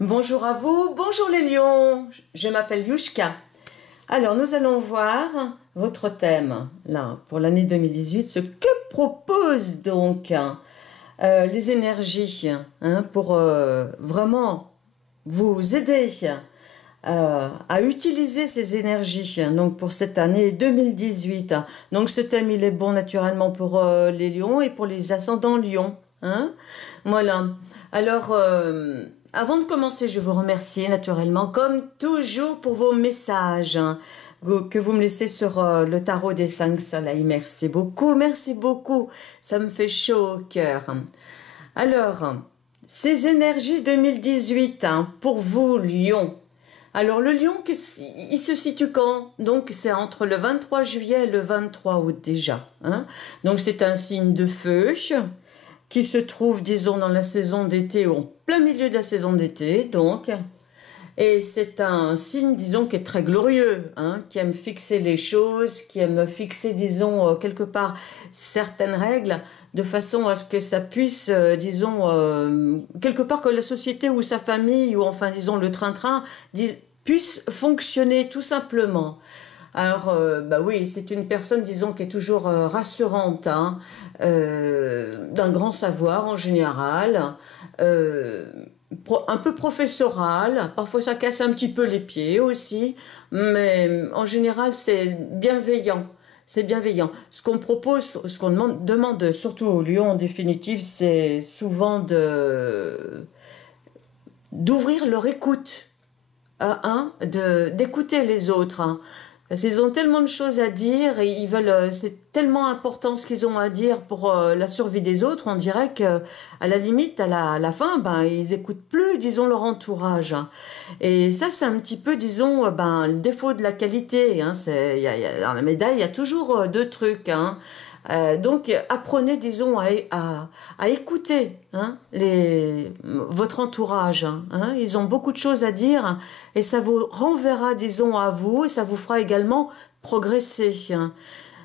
Bonjour à vous, bonjour les lions, je m'appelle Yushka. Alors nous allons voir votre thème là pour l'année 2018, ce que proposent donc les énergies pour vraiment vous aider à utiliser ces énergies donc pour cette année 2018. Donc ce thème il est bon naturellement pour les lions et pour les ascendants lions. Voilà. Alors avant de commencer, je vous remercie naturellement, comme toujours, pour vos messages que vous me laissez sur le tarot des 5 soleils. Merci beaucoup, ça me fait chaud au cœur. Alors, ces énergies 2018 pour vous, Lion. Alors, le Lion, il se situe quand? Donc, c'est entre le 23 juillet et le 23 août déjà. Donc, c'est un signe de feu qui se trouve, disons, dans la saison d'été, ou en plein milieu de la saison d'été, donc. Et c'est un signe, disons, qui est très glorieux, qui aime fixer les choses, qui aime fixer, disons, quelque part, certaines règles, de façon à ce que ça puisse, disons, quelque part que la société ou sa famille, ou enfin, disons, le train-train, puisse fonctionner tout simplement. Alors, bah oui, c'est une personne, disons, qui est toujours rassurante, d'un grand savoir en général, un peu professoral, parfois ça casse un petit peu les pieds aussi, mais en général c'est bienveillant. C'est bienveillant. Ce qu'on propose, ce qu'on demande surtout aux lions en définitive, c'est souvent d'ouvrir leur écoute, d'écouter les autres. Parce qu'ils ont tellement de choses à dire et ils veulent, c'est tellement important ce qu'ils ont à dire pour la survie des autres. On dirait que à la limite, à la fin, ils écoutent plus, disons, leur entourage. Et ça, c'est un petit peu, disons, le défaut de la qualité. Dans la médaille, il y a toujours deux trucs. Donc, apprenez, disons, à écouter votre entourage. Ils ont beaucoup de choses à dire et ça vous renverra, disons, à vous et ça vous fera également progresser.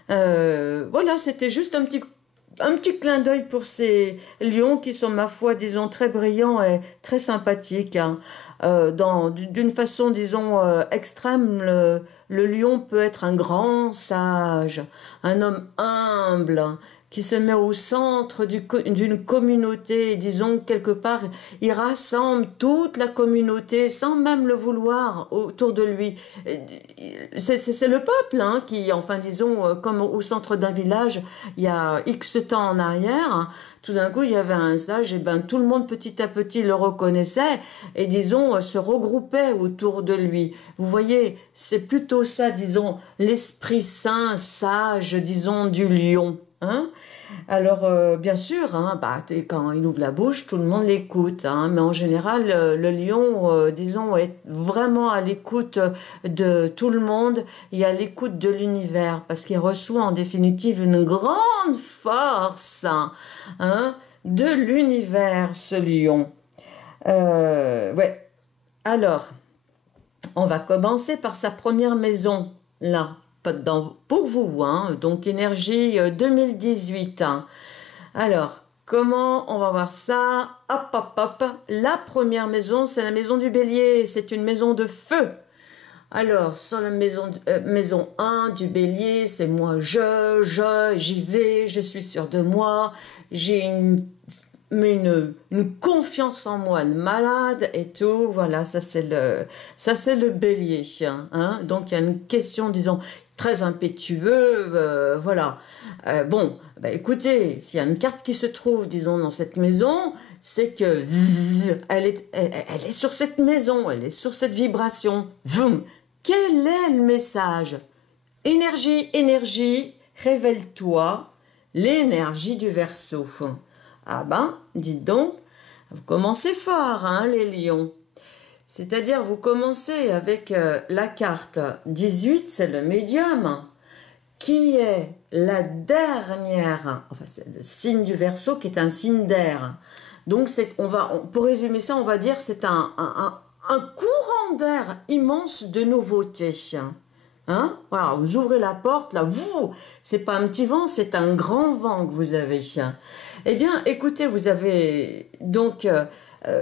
Voilà, c'était juste un petit clin d'œil pour ces lions qui sont, ma foi, disons, très brillants et très sympathiques. D'une façon, disons, extrême, le lion peut être un grand sage, un homme humble, qui se met au centre d'une communauté, disons, quelque part, il rassemble toute la communauté sans même le vouloir autour de lui. C'est le peuple qui, enfin, disons, comme au centre d'un village, il y a X temps en arrière, tout d'un coup, il y avait un sage, et tout le monde petit à petit le reconnaissait et, disons, se regroupait autour de lui. Vous voyez, c'est plutôt ça, disons, l'esprit saint, sage, disons, du lion. Alors, bien sûr, quand il ouvre la bouche, tout le monde l'écoute, mais en général, le lion, disons, est vraiment à l'écoute de tout le monde et à l'écoute de l'univers, parce qu'il reçoit en définitive une grande force de l'univers, ce lion. Ouais. Alors, on va commencer par sa première maison, là. Pour vous, donc énergie 2018. Alors, comment on va voir ça? Hop. La première maison, c'est la maison du bélier, c'est une maison de feu. Alors, sur la maison 1 du bélier, c'est moi, j'y vais, je suis sûre de moi, j'ai une confiance en moi, de malade et tout. Voilà, ça c'est le bélier. Donc, il y a une question, disons, très impétueux, voilà. Écoutez, s'il y a une carte qui se trouve, disons, dans cette maison, c'est que elle est sur cette maison, elle est sur cette vibration. Quel est le message? Énergie, révèle-toi, l'énergie du Verseau. Dites donc, vous commencez fort, les lions. C'est-à-dire, vous commencez avec la carte 18, c'est le médium, qui est la dernière, enfin c'est le signe du Verseau qui est un signe d'air. Donc, pour résumer ça, on va dire que c'est un courant d'air immense de nouveauté. Voilà, vous ouvrez la porte, là, c'est pas un petit vent, c'est un grand vent que vous avez. Eh bien, écoutez, vous avez donc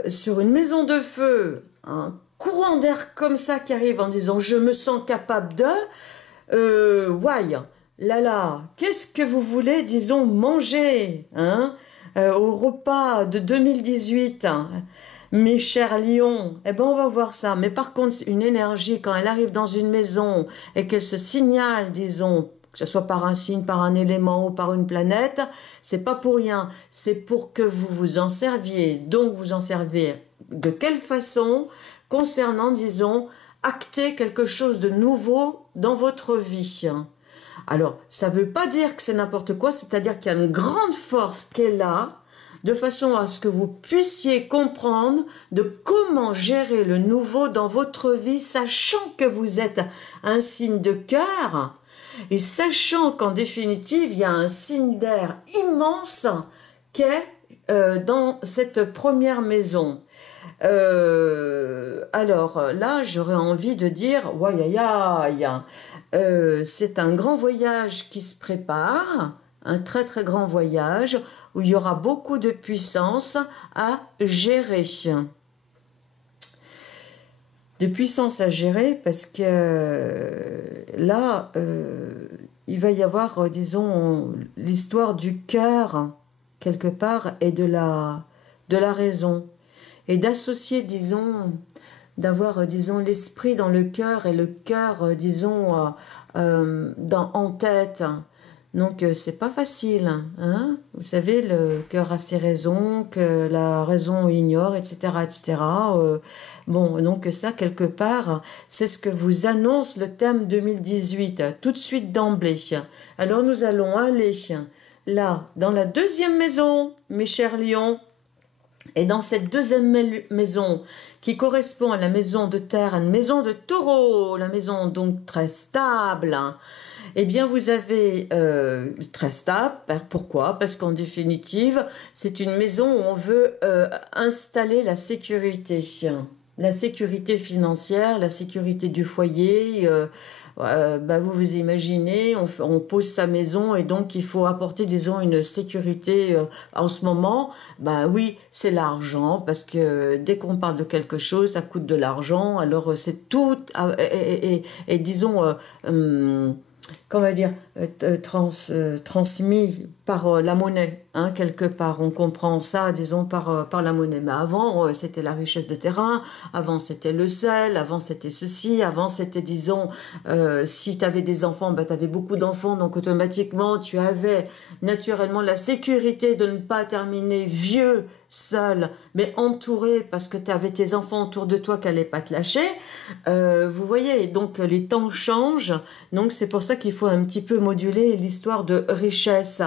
sur une maison de feu, un courant d'air comme ça qui arrive en disant je me sens capable de, why, là, qu'est-ce que vous voulez, disons, manger, hein, au repas de 2018, hein, mes chers lions, eh ben on va voir ça. Mais par contre, une énergie, quand elle arrive dans une maison et qu'elle se signale, disons, que ce soit par un signe, par un élément ou par une planète, c'est pas pour rien. C'est pour que vous vous en serviez. Donc, vous en servez de quelle façon? Concernant, disons, acter quelque chose de nouveau dans votre vie. Alors, ça ne veut pas dire que c'est n'importe quoi, c'est-à-dire qu'il y a une grande force qui est là, de façon à ce que vous puissiez comprendre de comment gérer le nouveau dans votre vie, sachant que vous êtes un signe de cœur, et sachant qu'en définitive, il y a un signe d'air immense qui est dans cette première maison. Alors là, j'aurais envie de dire, c'est un grand voyage qui se prépare, un très très grand voyage où il y aura beaucoup de puissance à gérer. De puissance à gérer parce que là, il va y avoir, disons, l'histoire du cœur quelque part et de la raison. Et d'associer, disons, d'avoir, disons, l'esprit dans le cœur et le cœur, disons, en tête. Donc, c'est pas facile, hein. Vous savez, le cœur a ses raisons, que la raison ignore, etc., etc. Bon, donc ça, quelque part, c'est ce que vous annonce le thème 2018, tout de suite d'emblée. Alors, nous allons aller là, dans la deuxième maison, mes chers lions. Et dans cette deuxième maison, qui correspond à la maison de terre, à une maison de taureau, la maison donc très stable, eh bien vous avez très stable, pourquoi? Parce qu'en définitive, c'est une maison où on veut installer la sécurité financière, la sécurité du foyer. Vous vous imaginez, on pose sa maison et donc il faut apporter, disons, une sécurité en ce moment. Oui, c'est l'argent, parce que dès qu'on parle de quelque chose, ça coûte de l'argent. Alors c'est tout, disons, comment dire, transmis par la monnaie, hein, quelque part. On comprend ça, disons, par la monnaie. Mais avant, c'était la richesse de terrain, avant c'était le sel, avant c'était ceci, avant c'était, disons, si tu avais des enfants, tu avais beaucoup d'enfants, donc automatiquement tu avais naturellement la sécurité de ne pas terminer vieux, seul, mais entouré, parce que tu avais tes enfants autour de toi qui n'allaient pas te lâcher. Vous voyez, donc les temps changent, donc c'est pour ça qu'il faut un petit peu moduler l'histoire de richesse.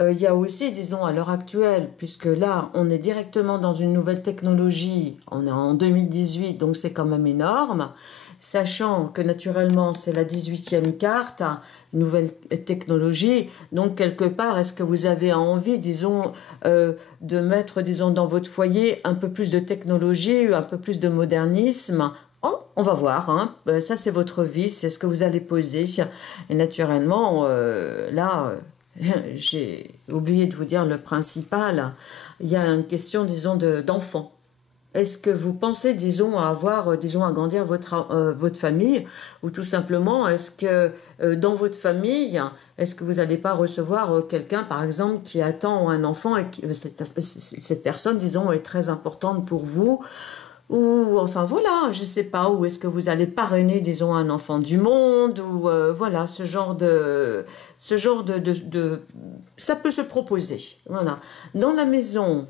Il y a aussi, disons, à l'heure actuelle, puisque là, on est directement dans une nouvelle technologie, on est en 2018, donc c'est quand même énorme, sachant que naturellement, c'est la 18e carte, nouvelle technologie, donc quelque part, est-ce que vous avez envie, disons, de mettre, disons, dans votre foyer un peu plus de technologie, un peu plus de modernisme? On va voir, hein. Ça c'est votre vie, c'est ce que vous allez poser, et naturellement, là... j'ai oublié de vous dire le principal, il y a une question, disons, d'enfants. Est-ce que vous pensez, disons, à avoir, disons, à grandir votre famille, ou tout simplement, est-ce que dans votre famille, est-ce que vous n'allez pas recevoir quelqu'un, par exemple, qui attend un enfant et cette personne, disons, est très importante pour vous, ou enfin voilà, je sais pas, ou est-ce que vous allez parrainer, disons, un enfant du monde, ou voilà, ce genre de ça peut se proposer, voilà. Dans la maison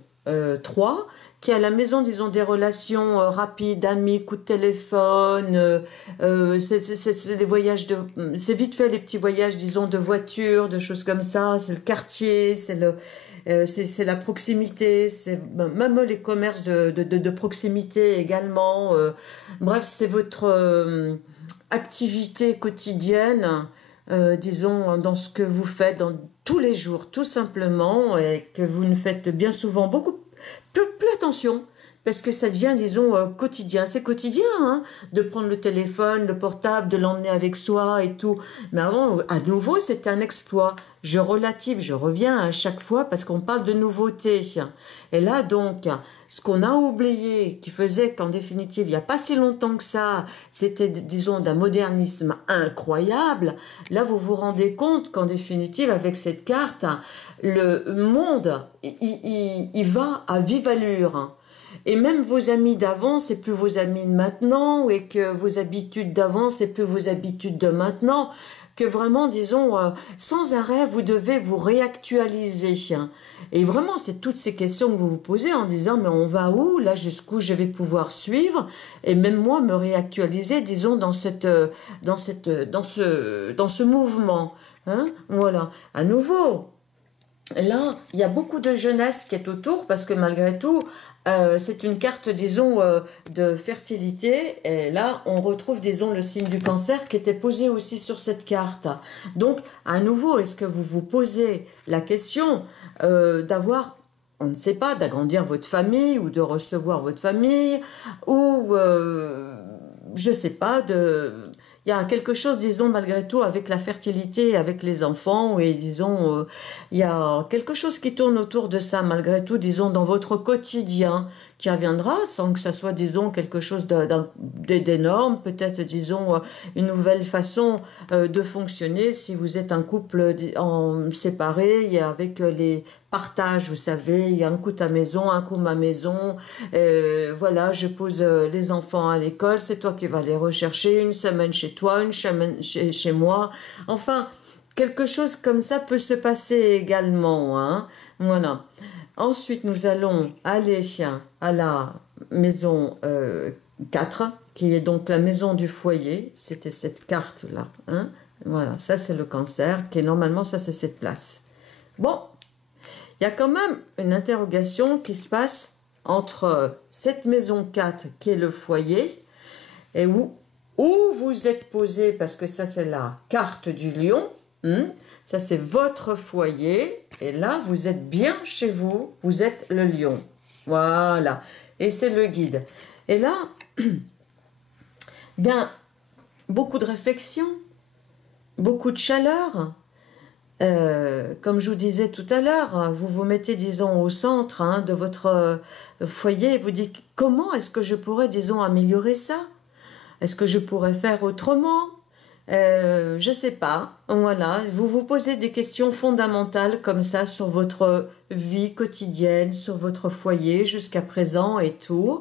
3, qui est la maison, disons, des relations rapides, amis, coups de téléphone, c'est les voyages c'est vite fait les petits voyages, disons, de voiture, de choses comme ça, c'est le quartier, c'est la proximité, c'est même les commerces de proximité également. Bref, c'est votre activité quotidienne, disons, dans ce que vous faites dans tous les jours, tout simplement, et que vous ne faites bien souvent beaucoup plus attention, parce que ça devient, disons, quotidien. C'est quotidien, hein, de prendre le téléphone, le portable, de l'emmener avec soi et tout. Mais avant, à nouveau, c'était un exploit. Je relative, je reviens à chaque fois parce qu'on parle de nouveauté. Et là, donc, ce qu'on a oublié, qui faisait qu'en définitive, il n'y a pas si longtemps que ça, c'était, disons, d'un modernisme incroyable. Là, vous vous rendez compte qu'en définitive, avec cette carte, le monde, il va à vive allure. Et même vos amis d'avant, c'est plus vos amis de maintenant, et que vos habitudes d'avant, c'est plus vos habitudes de maintenant, que vraiment, disons, sans arrêt, vous devez vous réactualiser. Et vraiment, c'est toutes ces questions que vous vous posez en disant, mais on va où, là, jusqu'où je vais pouvoir suivre, et même moi, me réactualiser, disons, dans ce mouvement. Hein, voilà. À nouveau, là, il y a beaucoup de jeunesse qui est autour parce que malgré tout, c'est une carte, disons, de fertilité. Et là, on retrouve, disons, le signe du cancer qui était posé aussi sur cette carte. Donc, à nouveau, est-ce que vous vous posez la question d'avoir, on ne sait pas, d'agrandir votre famille ou de recevoir votre famille ou, je ne sais pas, il y a quelque chose, disons, malgré tout, avec la fertilité, avec les enfants, et disons, il y a quelque chose qui tourne autour de ça, malgré tout, disons, dans votre quotidien, qui reviendra, sans que ça soit, disons, quelque chose d'énorme, peut-être, disons, une nouvelle façon de fonctionner, si vous êtes un couple séparé, il y a avec les partages, vous savez, il y a un coup ta maison, un coup ma maison, voilà, je pose les enfants à l'école, c'est toi qui vas les rechercher, une semaine chez toi, une semaine chez moi, enfin, quelque chose comme ça peut se passer également, hein, voilà. Ensuite, nous allons aller à la maison 4, qui est donc la maison du foyer, c'était cette carte-là, hein, voilà, ça c'est le cancer, qui est normalement, ça c'est cette place. Bon, il y a quand même une interrogation qui se passe entre cette maison 4 qui est le foyer et où vous êtes posé, parce que ça c'est la carte du lion, ça c'est votre foyer et là vous êtes bien chez vous, vous êtes le lion, voilà, et c'est le guide. Et là, bien, beaucoup de réflexion, beaucoup de chaleur. Comme je vous disais tout à l'heure, vous vous mettez, disons, au centre, hein, de votre foyer et vous dites comment est-ce que je pourrais, disons, améliorer ça? Est-ce que je pourrais faire autrement? Je ne sais pas. Voilà, vous vous posez des questions fondamentales comme ça sur votre vie quotidienne, sur votre foyer jusqu'à présent et tout.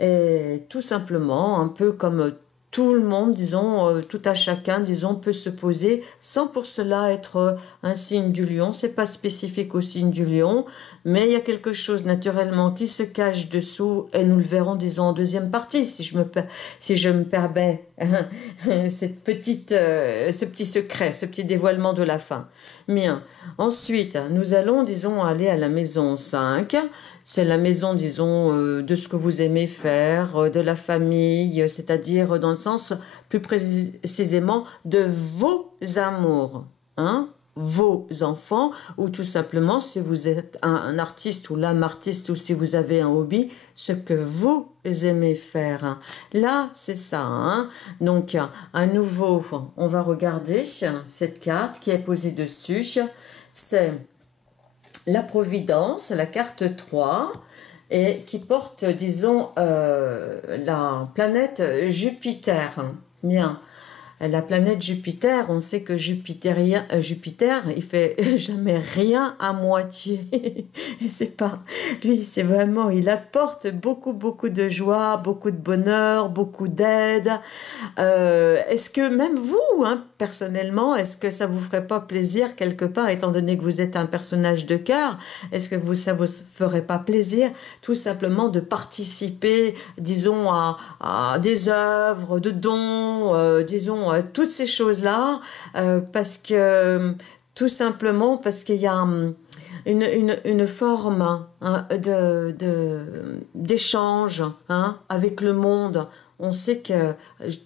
Et tout simplement, un peu comme tout le monde, disons, tout à chacun, disons, peut se poser sans pour cela être un signe du lion. C'est pas spécifique au signe du lion, mais il y a quelque chose naturellement qui se cache dessous et nous le verrons, disons, en deuxième partie, si je me permets ce petit secret, ce petit dévoilement de la fin. Bien. Ensuite, nous allons, disons, aller à la maison 5. C'est la maison, disons, de ce que vous aimez faire, de la famille, c'est-à-dire dans le sens plus précisément de vos amours, hein, vos enfants, ou tout simplement si vous êtes un artiste ou l'âme artiste ou si vous avez un hobby, ce que vous aimez faire. Là, c'est ça. Hein. Donc, à nouveau, on va regarder cette carte qui est posée dessus. C'est la Providence, la carte 3, et qui porte, disons, la planète Jupiter. Bien. La planète Jupiter, on sait que Jupiter, il fait jamais rien à moitié. Et c'est pas lui, c'est vraiment, il apporte beaucoup de joie, beaucoup de bonheur, beaucoup d'aide. Est-ce que même vous, hein, personnellement, est-ce que ça vous ferait pas plaisir quelque part, étant donné que vous êtes un personnage de cœur, est-ce que ça vous ferait pas plaisir tout simplement de participer, disons, à des œuvres de dons, disons, toutes ces choses-là, parce que tout simplement parce qu'il y a une forme, hein, d'échange, hein, avec le monde. On sait que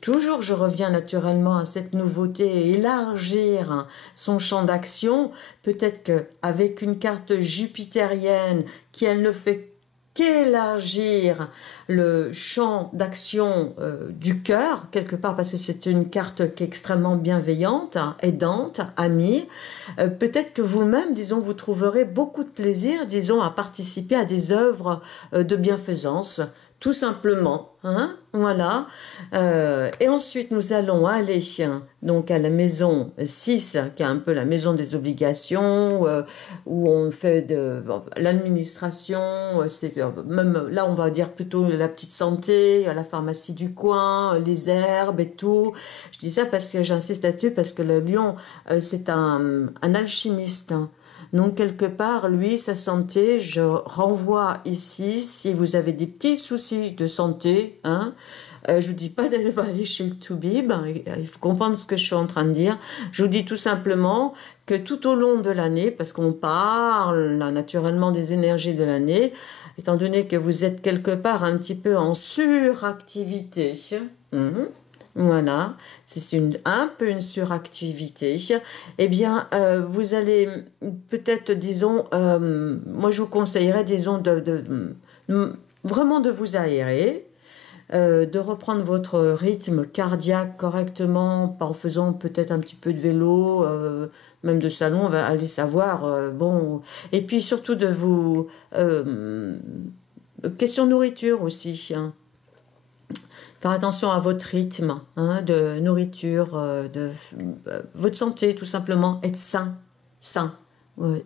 toujours je reviens naturellement à cette nouveauté et élargir son champ d'action. Peut-être qu'avec une carte jupitérienne qui elle ne fait qu'élargir le champ d'action du cœur, quelque part, parce que c'est une carte qui est extrêmement bienveillante, hein, aidante, amie. Peut-être que vous-même, disons, vous trouverez beaucoup de plaisir, disons, à participer à des œuvres de bienfaisance, tout simplement, hein, voilà. Et ensuite, nous allons aller donc à la maison 6, qui est un peu la maison des obligations, où on fait de l'administration, même là, on va dire plutôt la petite santé, la pharmacie du coin, les herbes et tout. Je dis ça parce que j'insiste là-dessus, parce que le lion, c'est un alchimiste, hein. Donc, quelque part, lui, sa santé, je renvoie ici, si vous avez des petits soucis de santé, hein, je ne vous dis pas d'aller aller chez le toubib, hein, il faut comprendre ce que je suis en train de dire. Je vous dis tout simplement que tout au long de l'année, parce qu'on parle là, naturellement des énergies de l'année, étant donné que vous êtes quelque part un petit peu en suractivité, voilà, c'est un peu une suractivité. Eh bien, vous allez peut-être, disons, moi je vous conseillerais, disons, vraiment de vous aérer, de reprendre votre rythme cardiaque correctement, en faisant peut-être un petit peu de vélo, même de salon, on va aller savoir, bon, et puis surtout de vous... question nourriture aussi, hein. Faire attention à votre rythme, hein, de nourriture, de votre santé, tout simplement. Être sain, sain.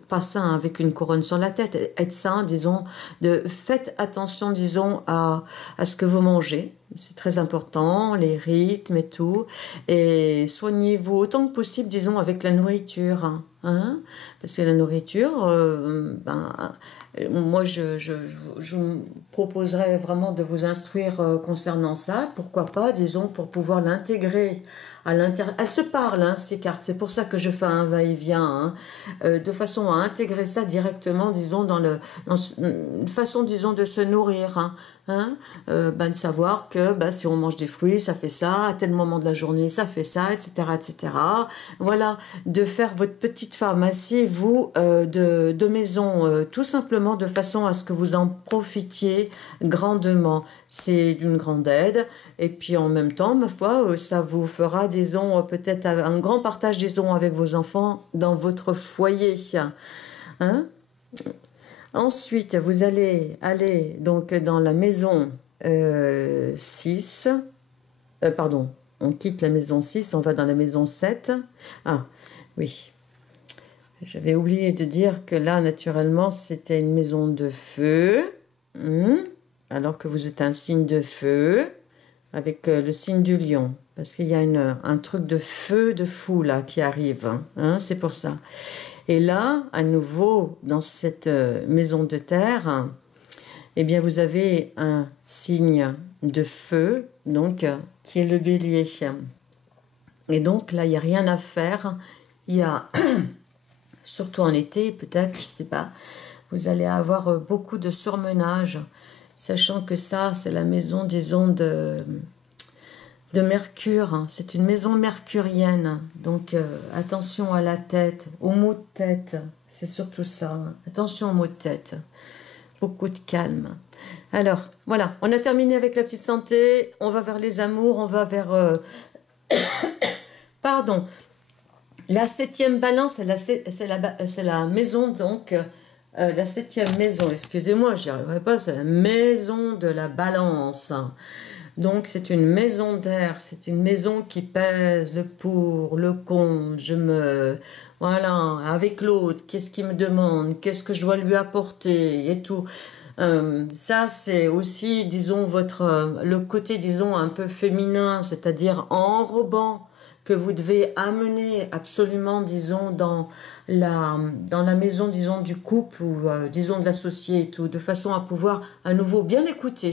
Pas sain avec une couronne sur la tête. Être sain, disons, faites attention, disons, à ce que vous mangez. C'est très important, les rythmes et tout. Et soignez-vous autant que possible, disons, avec la nourriture. Hein, parce que la nourriture, moi, je vous proposerais vraiment de vous instruire concernant ça. Pourquoi pas, disons, pour pouvoir l'intégrer à l'intérieur. Elles se parlent, hein, ces cartes. C'est pour ça que je fais un va-et-vient, hein, de façon à intégrer ça directement, disons, dans une façon, disons, de se nourrir. Hein, de savoir que si on mange des fruits, ça fait ça, à tel moment de la journée, ça fait ça, etc., etc. Voilà, de faire votre petite pharmacie, vous, de maison, tout simplement de façon à ce que vous en profitiez grandement. C'est d'une grande aide. Et puis en même temps, ma foi, ça vous fera, disons, peut-être un grand partage, disons, avec vos enfants dans votre foyer. Hein? Ensuite, vous allez aller donc dans la maison 6. Pardon, on quitte la maison 6, on va dans la maison 7. Ah, oui. J'avais oublié de dire que là, naturellement, c'était une maison de feu. Alors que vous êtes un signe de feu, avec le signe du lion. Parce qu'il y a un truc de feu, de fou, là, qui arrive. Hein, c'est pour ça. Et là, à nouveau, dans cette maison de terre, eh bien, vous avez un signe de feu, donc, qui est le bélier. Et donc, là, il n'y a rien à faire. Il y a, surtout en été, peut-être, je ne sais pas, vous allez avoir beaucoup de surmenage, sachant que ça, c'est la maison, disons, de Mercure. C'est une maison mercurienne, donc attention à la tête, aux maux de tête, c'est surtout ça. Attention aux maux de tête, beaucoup de calme. Alors, voilà, on a terminé avec la petite santé, on va vers les amours, on va vers... Pardon, la 7e balance, c'est la maison, donc... la 7e maison, excusez-moi, j'y arriverai pas, c'est la maison de la balance. Donc, c'est une maison d'air, c'est une maison qui pèse le pour, le contre, voilà, avec l'autre, qu'est-ce qu'il me demande, qu'est-ce que je dois lui apporter et tout. Ça, c'est aussi, disons, le côté, disons, un peu féminin, c'est-à-dire enrobant, que vous devez amener absolument, disons, dans la maison, disons, du couple ou, disons, de l'associé et tout, de façon à pouvoir à nouveau bien écouter.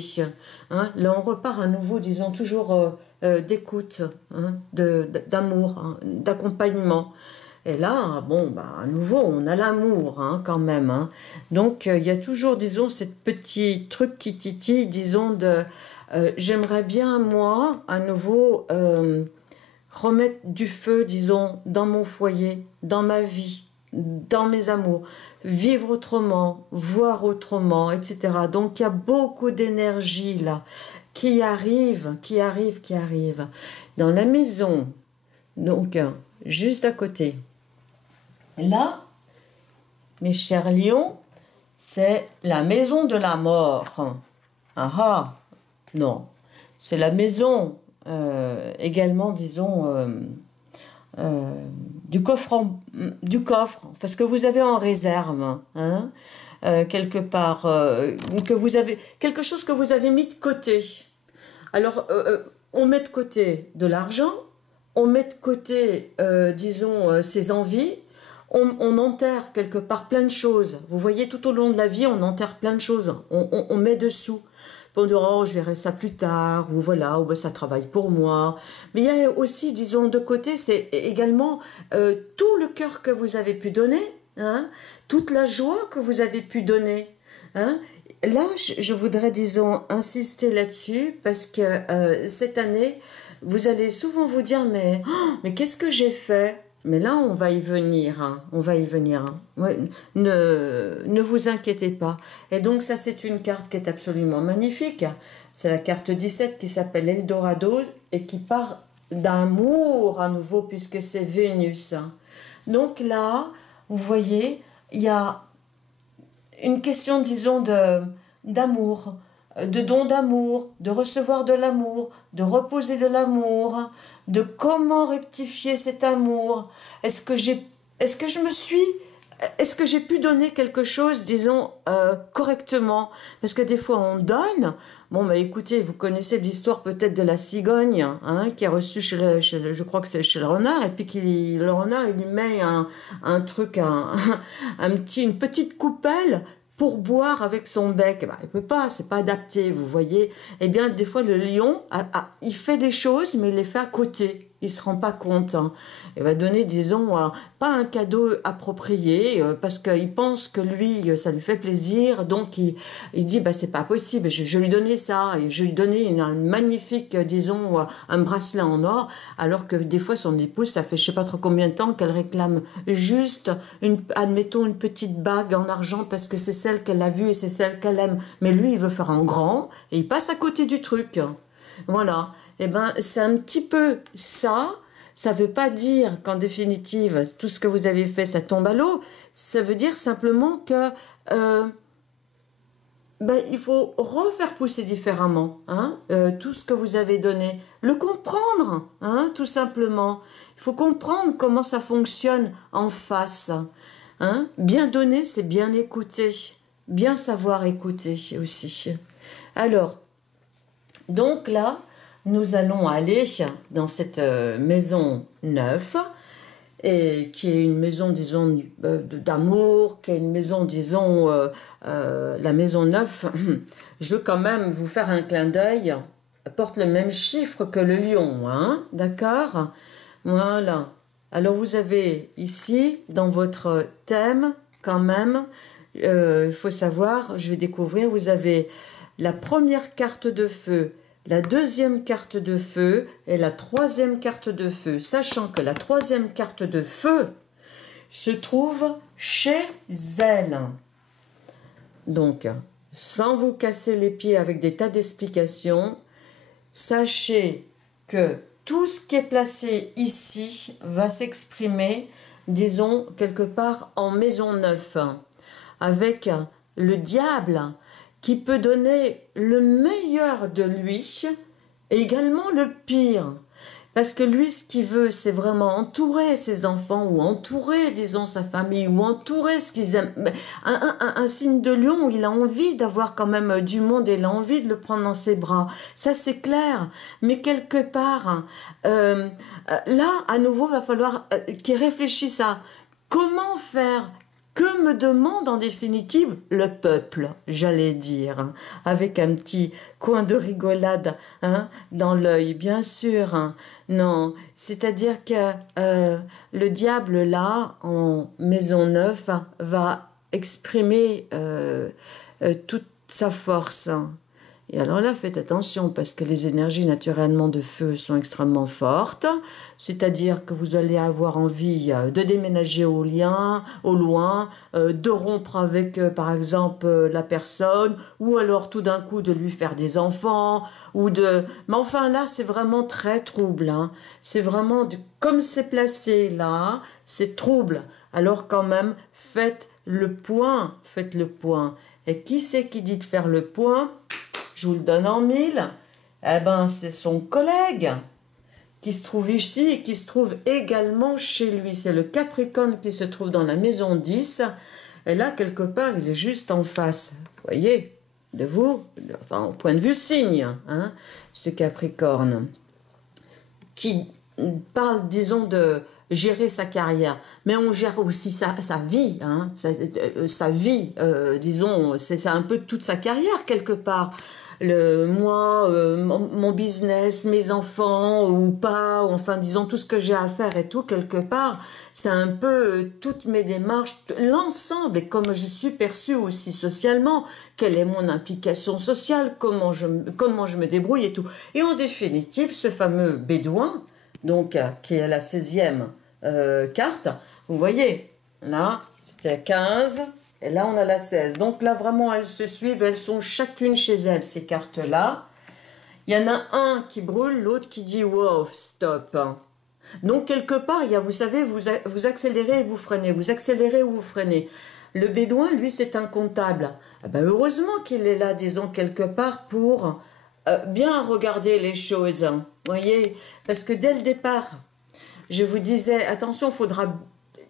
Hein. Là, on repart à nouveau, disons, toujours d'écoute, hein, d'amour, hein, d'accompagnement. Et là, bon, à nouveau, on a l'amour, hein, quand même. Hein. Donc, il y a toujours, disons, cette petit truc qui titille, disons, j'aimerais bien, moi, à nouveau... remettre du feu, disons, dans mon foyer, dans ma vie, dans mes amours, vivre autrement, voir autrement, etc. Donc il y a beaucoup d'énergie là qui arrive, dans la maison, donc juste à côté. Là, mes chers lions, c'est la maison de la mort. Ah ah, non, c'est la maison également, disons, du coffre, parce que vous avez en réserve, hein, quelque part, que vous avez, quelque chose que vous avez mis de côté. Alors, on met de côté de l'argent, on met de côté, disons, ses envies, on enterre quelque part plein de choses. Vous voyez, tout au long de la vie, on enterre plein de choses. On met dessous. On dit, oh, je verrai ça plus tard, ou voilà, ou ben, ça travaille pour moi. Mais il y a aussi, disons, de côté, c'est également tout le cœur que vous avez pu donner, hein, toute la joie que vous avez pu donner. Hein. Là, je voudrais, disons, insister là-dessus, parce que cette année, vous allez souvent vous dire, mais qu'est-ce que j'ai fait ? Mais là, on va y venir, hein. On va y venir. Hein. Ouais, ne vous inquiétez pas. Et donc, ça, c'est une carte qui est absolument magnifique. C'est la carte 17 qui s'appelle Eldorado et qui part d'amour à nouveau, puisque c'est Vénus. Donc là, vous voyez, il y a une question, disons, d'amour, de don d'amour, de recevoir de l'amour, de reposer de l'amour, de comment rectifier cet amour. Est-ce que j'ai pu donner quelque chose, disons, correctement? Parce que des fois, on donne. Bon, bah écoutez, vous connaissez l'histoire peut-être de la cigogne, hein, qui a reçu je crois que c'est chez le renard, et puis le renard, il lui met un truc, une petite coupelle pour boire avec son bec. Bah, il peut pas, c'est pas adapté, vous voyez. Eh bien, des fois, le lion, il fait des choses, mais il les fait à côté. Il se rend pas compte. Hein. Il va donner, disons, pas un cadeau approprié, parce qu'il pense que lui, ça lui fait plaisir. Donc, il dit, bah, c'est pas possible, je lui donnais ça. Et je lui donnais une magnifique, disons, un bracelet en or, alors que des fois, son épouse, ça fait je sais pas trop combien de temps qu'elle réclame juste, admettons, une petite bague en argent, parce que c'est celle qu'elle a vue et c'est celle qu'elle aime. Mais lui, il veut faire en grand, et il passe à côté du truc. Voilà. Eh bien, c'est un petit peu ça. Ça ne veut pas dire qu'en définitive, tout ce que vous avez fait, ça tombe à l'eau. Ça veut dire simplement que il faut refaire pousser différemment, hein, tout ce que vous avez donné. Le comprendre, hein, tout simplement. Il faut comprendre comment ça fonctionne en face. Hein. Bien donner, c'est bien écouter. Bien savoir écouter aussi. Alors, donc là, nous allons aller dans cette maison neuve, et qui est une maison, disons, d'amour, qui est une maison, disons, la maison neuve. Je veux quand même vous faire un clin d'œil, porte le même chiffre que le lion, hein, d'accord? Voilà. Alors vous avez ici, dans votre thème, quand même, il faut savoir, je vais découvrir, vous avez la première carte de feu, la deuxième carte de feu et la troisième carte de feu, sachant que la troisième carte de feu se trouve chez elle. Donc, sans vous casser les pieds avec des tas d'explications, sachez que tout ce qui est placé ici va s'exprimer, disons, quelque part en maison neuve, avec le diable qui peut donner le meilleur de lui et également le pire. Parce que lui, ce qu'il veut, c'est vraiment entourer ses enfants, ou entourer, disons, sa famille, ou entourer ce qu'ils aiment. Un signe de lion, il a envie d'avoir quand même du monde, et il a envie de le prendre dans ses bras. Ça, c'est clair. Mais quelque part, là, à nouveau, il va falloir qu'il réfléchisse à comment faire. Que me demande en définitive le peuple, j'allais dire, hein, avec un petit coin de rigolade, hein, dans l'œil, bien sûr. Hein. Non, c'est-à-dire que le diable, là, en maison neuve, va exprimer toute sa force. Hein. Et alors là, faites attention parce que les énergies naturellement de feu sont extrêmement fortes, c'est-à-dire que vous allez avoir envie de déménager au loin, de rompre avec, par exemple, la personne, ou alors tout d'un coup de lui faire des enfants, ou de... Mais enfin là, c'est vraiment très trouble, hein. C'est vraiment, comme c'est placé là, c'est trouble. Alors quand même, faites le point, faites le point. Et qui c'est qui dit de faire le point? Je vous le donne en mille. Eh ben, c'est son collègue qui se trouve ici et qui se trouve également chez lui. C'est le Capricorne qui se trouve dans la maison 10. Et là, quelque part, il est juste en face. Vous voyez, de vous, enfin, au point de vue signe, hein, ce Capricorne, qui parle, disons, de gérer sa carrière, mais on gère aussi sa vie, hein, sa vie, disons, c'est un peu toute sa carrière quelque part. Moi, mon business, mes enfants ou pas, ou enfin disons tout ce que j'ai à faire et tout quelque part, c'est un peu toutes mes démarches, l'ensemble et comme je suis perçue aussi socialement, quelle est mon implication sociale, comment je me débrouille et tout. Et en définitive, ce fameux bédouin, donc qui est la 16e carte, vous voyez, là c'était 15 et là on a la 16, donc là vraiment elles se suivent, elles sont chacune chez elles ces cartes là. Il y en a un qui brûle, l'autre qui dit wow, stop. Donc quelque part il y a, vous savez, vous accélérez et vous freinez, vous accélérez ou vous freinez. Le bédouin lui c'est un comptable, ben, heureusement qu'il est là, disons quelque part pour bien regarder les choses, voyez, parce que dès le départ je vous disais, attention, il faudra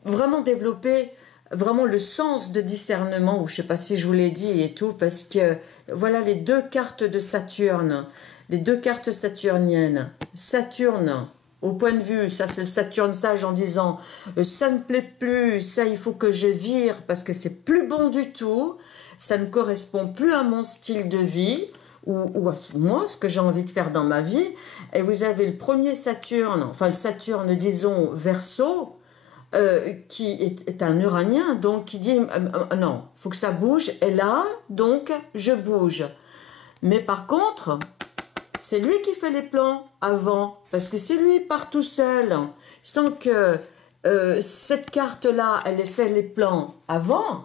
vraiment développer vraiment le sens de discernement, ou je ne sais pas si je vous l'ai dit et tout, parce que voilà les deux cartes de Saturne, les deux cartes saturniennes. Saturne, au point de vue, ça c'est le Saturne sage en disant ça ne plaît plus, ça il faut que je vire parce que c'est plus bon du tout, ça ne correspond plus à mon style de vie. Ou à moi, ce que j'ai envie de faire dans ma vie. Et vous avez le premier Saturne, enfin le Saturne, disons, Verseau, qui est un Uranien, donc qui dit non, il faut que ça bouge, et là, donc, je bouge. Mais par contre, c'est lui qui fait les plans avant, parce que si lui part tout seul, sans que cette carte-là, elle ait fait les plans avant,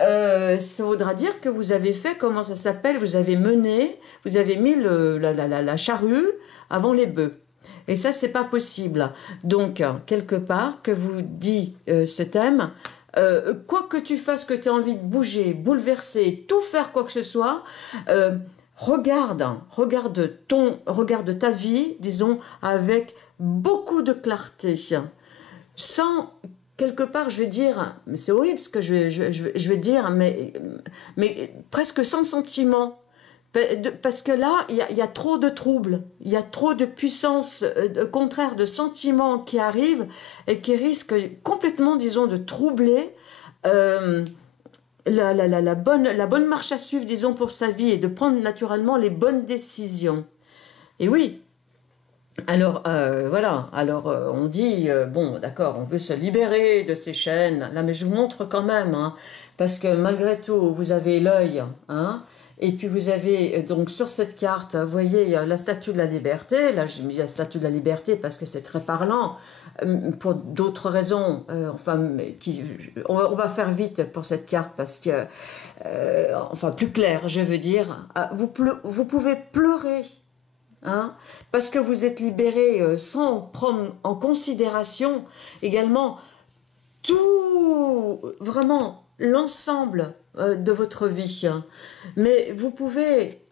ça voudra dire que vous avez fait, comment ça s'appelle, vous avez mené, vous avez mis la charrue avant les bœufs. Et ça, c'est pas possible. Donc, quelque part, que vous dit ce thème, quoi que tu fasses, que tu as envie de bouger, bouleverser, tout faire quoi que ce soit, regarde ta vie, disons, avec beaucoup de clarté, sans... Quelque part, je vais dire, mais c'est horrible ce que je vais dire, mais presque sans sentiment. Parce que là, il y a trop de troubles, il y a trop de puissance, contraire de sentiments qui arrivent et qui risquent complètement, disons, de troubler la bonne marche à suivre, disons, pour sa vie et de prendre naturellement les bonnes décisions. Et oui. Alors, voilà, alors on dit, bon, d'accord, on veut se libérer de ces chaînes, là, mais je vous montre quand même, hein, parce que malgré tout, vous avez l'œil, hein, et puis vous avez, donc sur cette carte, vous voyez, la statue de la liberté, là j'ai mis la statue de la liberté parce que c'est très parlant, pour d'autres raisons, enfin, on va faire vite pour cette carte parce que, enfin, plus clair, je veux dire, vous pouvez pleurer, hein, parce que vous êtes libéré sans prendre en considération également tout, vraiment l'ensemble de votre vie. Mais vous pouvez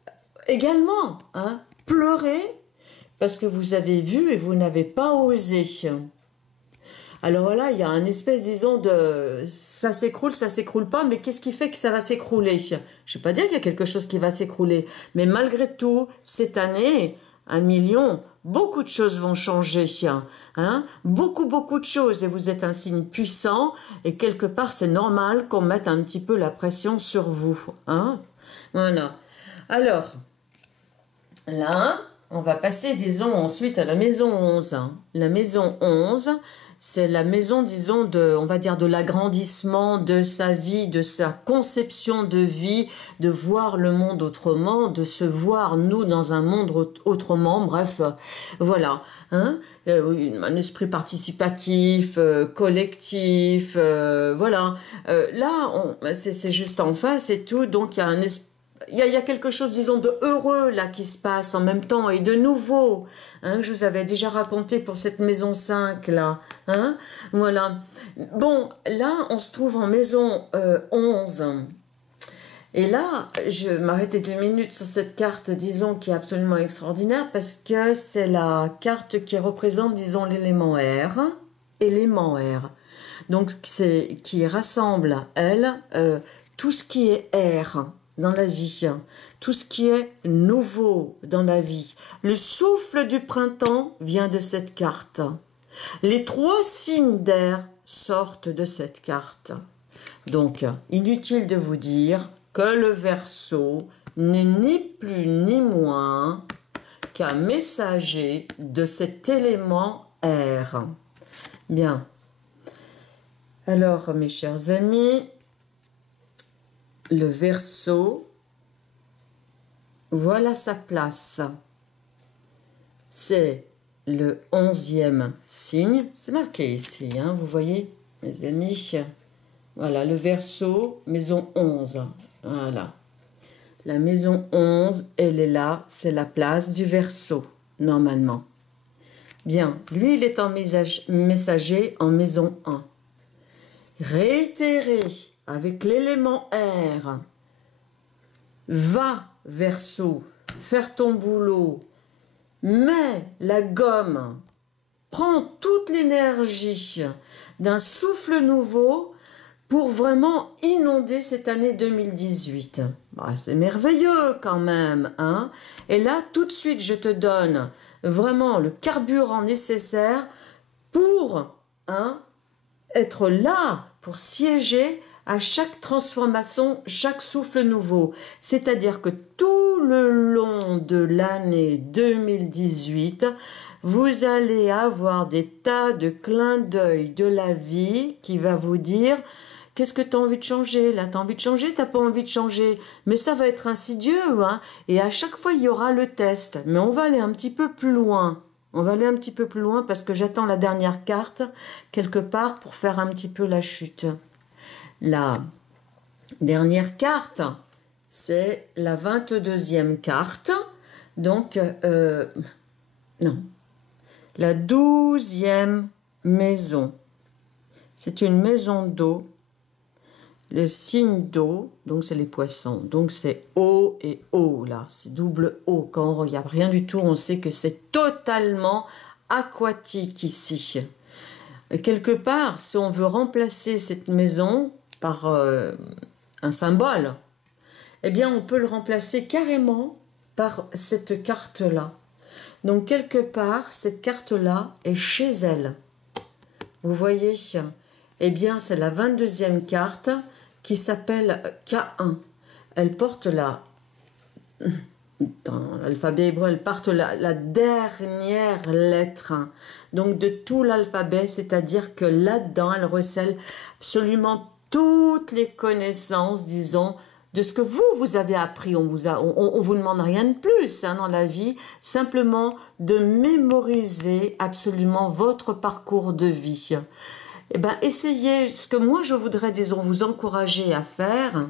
également, hein, pleurer parce que vous avez vu et vous n'avez pas osé. Alors voilà, il y a une espèce, disons, de ça s'écroule pas, mais qu'est-ce qui fait que ça va s'écrouler? Je ne vais pas dire qu'il y a quelque chose qui va s'écrouler, mais malgré tout, cette année, 1 million, beaucoup de choses vont changer, hein? Beaucoup de choses, et vous êtes un signe puissant, et quelque part, c'est normal qu'on mette un petit peu la pression sur vous, hein? Voilà. Alors, là, on va passer, disons, ensuite à la maison 11. La maison 11... c'est la maison, disons, de, on va dire, de l'agrandissement de sa vie, de sa conception de vie, de voir le monde autrement, de se voir, nous, dans un monde autrement, bref, voilà. Hein, un esprit participatif, collectif, voilà. Là, c'est juste en face et tout, donc il y a un esprit. Il y a quelque chose, disons, de heureux là qui se passe en même temps et de nouveau, hein, que je vous avais déjà raconté pour cette maison 5 là. Hein, voilà. Bon, là, on se trouve en maison 11. Et là, je vais m'arrêter 2 minutes sur cette carte, disons, qui est absolument extraordinaire parce que c'est la carte qui représente, disons, l'élément R. Élément R. Donc, c'est qui rassemble, elle, tout ce qui est R dans la vie, tout ce qui est nouveau dans la vie. Le souffle du printemps vient de cette carte. Les 3 signes d'air sortent de cette carte. Donc, inutile de vous dire que le Verseau n'est ni plus ni moins qu'un messager de cet élément R. Bien. Alors, mes chers amis, le Verseau, voilà sa place. C'est le 11e signe. C'est marqué ici, hein, vous voyez, mes amis. Voilà, le Verseau, maison 11. Voilà. La maison 11, elle est là, c'est la place du Verseau, normalement. Bien, lui, il est en messager en maison 1. Réitérer avec l'élément R. Va, Verseau, faire ton boulot. Mets la gomme. Prends toute l'énergie d'un souffle nouveau pour vraiment inonder cette année 2018. Bah, c'est merveilleux quand même, hein? Et là, tout de suite, je te donne vraiment le carburant nécessaire pour, hein, être là, pour siéger à chaque transformation, chaque souffle nouveau. C'est-à-dire que tout le long de l'année 2018, vous allez avoir des tas de clins d'œil de la vie qui va vous dire « Qu'est-ce que tu as envie de changer? Là, tu as envie de changer, tu n'as pas envie de changer. » Mais ça va être insidieux, hein? Et à chaque fois, il y aura le test. Mais on va aller un petit peu plus loin. On va aller un petit peu plus loin parce que j'attends la dernière carte, quelque part, pour faire un petit peu la chute. La dernière carte, c'est la 22e carte. Donc, non. La 12e maison. C'est une maison d'eau. Le signe d'eau, donc c'est les poissons. Donc c'est eau et eau, là. C'est double eau. Quand on regarde rien du tout, on sait que c'est totalement aquatique ici. Et quelque part, si on veut remplacer cette maison par un symbole, eh bien, on peut le remplacer carrément par cette carte-là. Donc, quelque part, cette carte-là est chez elle. Vous voyez? Eh bien, c'est la 22e carte qui s'appelle K1. Elle porte dans l'alphabet hébreu, elle porte la dernière lettre. Donc, de tout l'alphabet, c'est-à-dire que là-dedans, elle recèle absolument toutes les connaissances, disons, de ce que vous avez appris. On vous demande rien de plus, hein, dans la vie, simplement de mémoriser absolument votre parcours de vie. Eh bien, essayez, ce que moi je voudrais, disons, vous encourager à faire,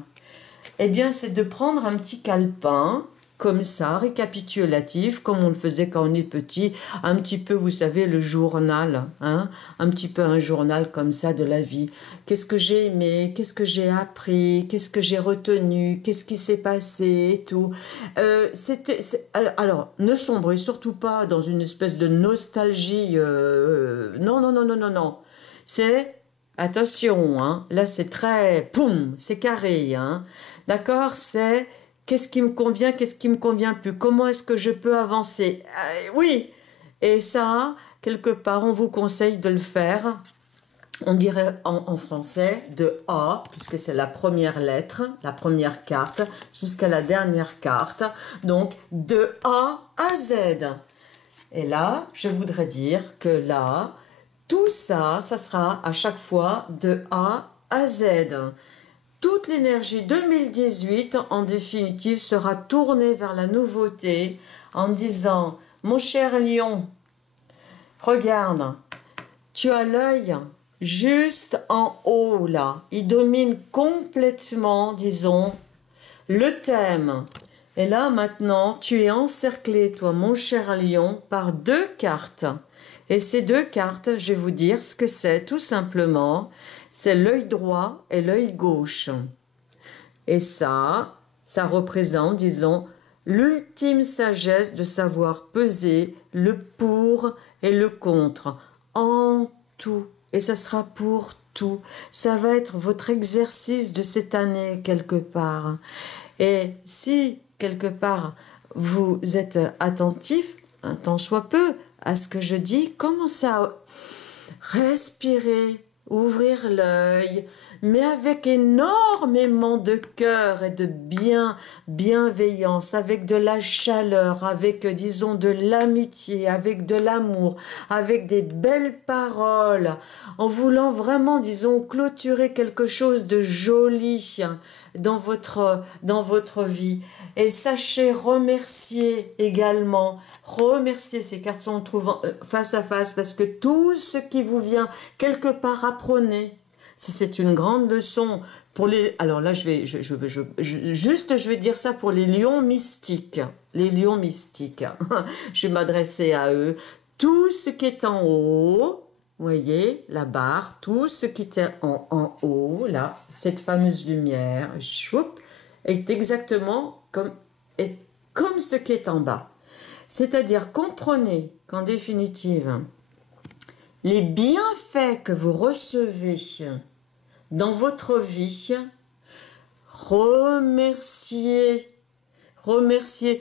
eh bien, c'est de prendre un petit calepin, comme ça, récapitulatif, comme on le faisait quand on est petit, un petit peu, vous savez, le journal, hein, un petit peu un journal comme ça de la vie. Qu'est-ce que j'ai aimé, qu'est-ce que j'ai appris, qu'est-ce que j'ai retenu, qu'est-ce qui s'est passé et tout. Alors, ne sombrez surtout pas dans une espèce de nostalgie. Non, non, non, non, non, non. C'est, attention, hein, là c'est très, poum, c'est carré, hein, d'accord, c'est qu'est-ce qui me convient, qu'est-ce qui me convient plus, comment est-ce que je peux avancer, oui, et ça, quelque part, on vous conseille de le faire, on dirait en français, de A, puisque c'est la première lettre, la première carte, jusqu'à la dernière carte, donc de A à Z. Et là, je voudrais dire que là, Tout ça, ça sera à chaque fois de A à Z. Toute l'énergie 2018, en définitive, sera tournée vers la nouveauté en disant « Mon cher lion, regarde, tu as l'œil juste en haut là. Il domine complètement, disons, le thème. Et là, maintenant, tu es encerclé, toi, mon cher lion, par 2 cartes. Et ces 2 cartes, je vais vous dire ce que c'est, tout simplement. C'est l'œil droit et l'œil gauche. Et ça représente, disons, l'ultime sagesse de savoir peser le pour et le contre en tout. Et ça sera pour tout. Ça va être votre exercice de cette année quelque part. Et si quelque part vous êtes attentif, un tant soit peu, à ce que je dis, commencez à respirer, ouvrir l'œil, mais avec énormément de cœur et de bienveillance, avec de la chaleur, avec, disons, de l'amitié, avec de l'amour, avec des belles paroles, en voulant vraiment, disons, clôturer quelque chose de joli dans votre vie. Et sachez remercier également, remercier, ces cartes sont trouvant face à face, parce que tout ce qui vous vient quelque part, apprenez. C'est une grande leçon pour les... Alors là, je vais dire ça pour les lions mystiques. Les lions mystiques. Je vais m'adresser à eux. Tout ce qui est en haut, vous voyez, la barre, tout ce qui est en haut, là, cette fameuse lumière, choup, est exactement comme ce qui est en bas. C'est-à-dire, comprenez qu'en définitive, les bienfaits que vous recevez dans votre vie, remerciez.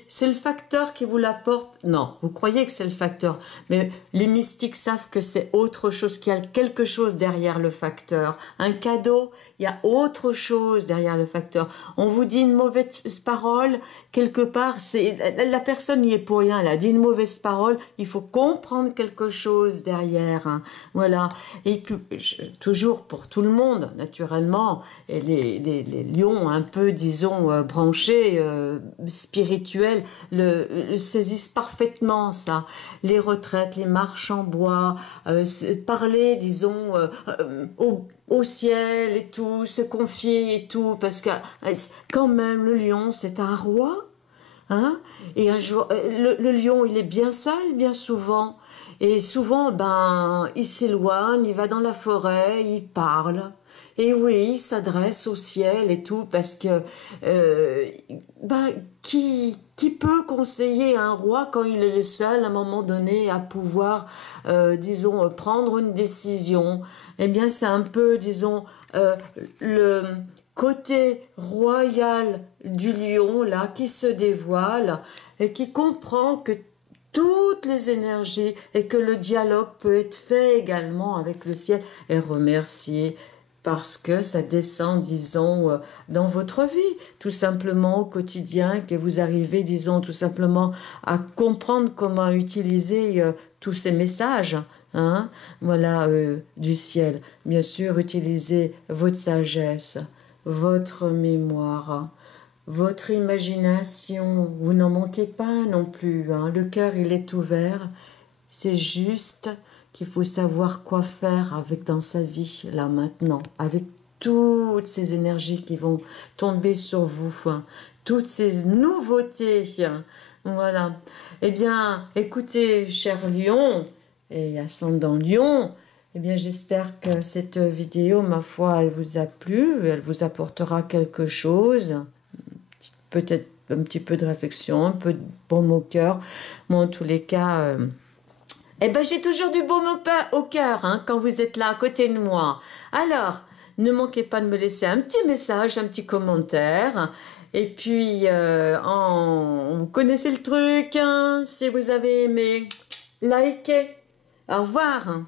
C'est le facteur qui vous l'apporte. Non, vous croyez que c'est le facteur, mais les mystiques savent que c'est autre chose, qu'il y a quelque chose derrière le facteur. Un cadeau, il y a autre chose derrière le facteur. On vous dit une mauvaise parole, quelque part, la personne n'y est pour rien. Elle a dit une mauvaise parole, il faut comprendre quelque chose derrière. Hein. Voilà. Et puis, toujours pour tout le monde, naturellement, et les lions un peu, disons, branchés, spirituels, le saisissent parfaitement, ça. Les retraites, les marches en bois, parler, disons, au ciel et tout, se confier et tout, parce que quand même le lion c'est un roi, hein, et un jour le lion il est bien seul bien souvent, et souvent il s'éloigne, il va dans la forêt, il parle, et oui il s'adresse au ciel et tout, parce que qui peut conseiller un roi quand il est le seul à un moment donné à pouvoir, disons, prendre une décision? Eh bien, c'est un peu, disons, le côté royal du lion, là, qui se dévoile et qui comprend que toutes les énergies et que le dialogue peut être fait également avec le ciel, et remercier parce que ça descend, disons, dans votre vie, tout simplement au quotidien, que vous arrivez, disons, tout simplement à comprendre comment utiliser tous ces messages, hein, voilà, du ciel. Bien sûr, utilisez votre sagesse, votre mémoire, votre imagination. Vous n'en manquez pas non plus, hein. Le cœur, il est ouvert. C'est juste qu'il faut savoir quoi faire avec dans sa vie, là, maintenant, avec toutes ces énergies qui vont tomber sur vous, hein, toutes ces nouveautés, hein, voilà. Eh bien, écoutez, cher lion et ascendant lion, eh bien, j'espère que cette vidéo, ma foi, elle vous a plu, elle vous apportera quelque chose, peut-être un petit peu de réflexion, un peu de baume au cœur. Moi, en tous les cas... Eh ben, j'ai toujours du baume au cœur, hein, quand vous êtes là à côté de moi. Alors, ne manquez pas de me laisser un petit message, un petit commentaire. Et puis, vous connaissez le truc, hein, si vous avez aimé, likez. Au revoir.